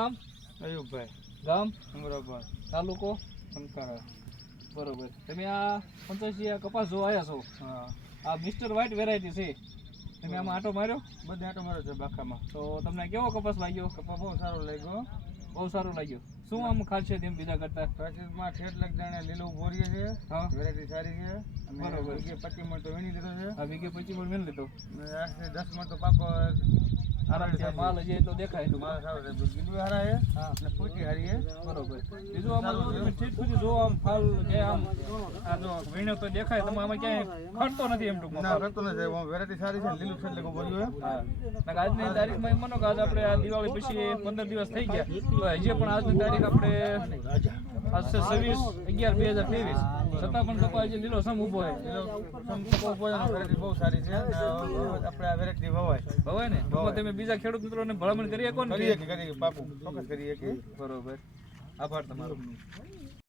ગામ? અયુબભાઈ. ગામ? અમરાબાદ. તાલુકો? શંકરા બરોબર. તમે આ પંચાસી કપાસ જોવા આવ્યા છો? હા. આ મિસ્ટર વ્હાઇટ વેરાયટી છે. તમે આમાં આટો માર્યો? બધે આટો માર્યો છે બાકામાં તો તમને કેવો કપાસ લાગ્યો? કપાસ બહુ સારો લાગ્યો. બહુ સારું લાગ્યું. શું આમ ખાસિયત એમ બીજા કરતા? ખાસિયતમાં ઠેઠ લગદાણે લીલું બોરીએ છે. વેરાયટી સારી છે. બરોબર. વીઘે પચીસ મણ તો વીણી લીધો છે. આ વીઘે પચીસ મણ મેળ લીધો. અને દસ મણ તો પાકો માલ હજી એટલો દેખાય એટલું મારા સારો છે ગીલું હારા છે અને ફૂટી હારી છે બરોબર. બીજું આમાં તમે ઠીક સુધી જો આમ ફાલ કે આમ આ જો વીણ્યો તો દેખાય તમે આમાં ક્યાંય ખડતો નથી એમ ટૂંકમાં ના. રતો નથી. વેરાયટી સારી છે લીલું છે એટલે હા. આજની તારીખમાં એમ માનો કે આજે આપણે આ દિવાળી પછી પંદર દિવસ થઈ ગયા. તો હજી પણ આજની તારીખ આપણે આજ છે છવ્વીસ અગિયાર બે હજાર ત્રેવીસ. છતાં પણ કપા હજી લીલો સમ ઊભો હોય. વેરાયટી બહુ સારી છે. આપણે આ વેરાયટી વવાય. ભવાય ને ટૂંકમાં તમે બીજા ખેડૂત મિત્રોને ભલામણ કરી શકો ને? કરીએ કે કરીએ પાકું ચોક્કસ કરીએ કે બરોબર. આભાર તમારો.